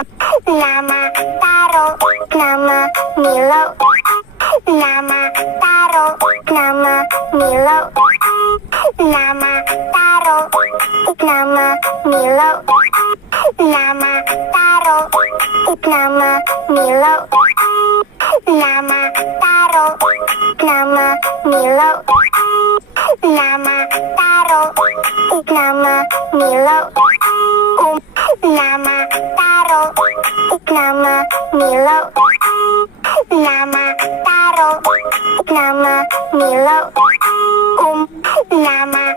Nama taro, nama Milo. Nama taro, nama Milo. Nama taro, nama Milo. Nama taro, nama Milo. Nama taro, nama Milo. Nama taro, nama Milo. Nama taro, nama Milo. Nama taro, nama Milo. Nama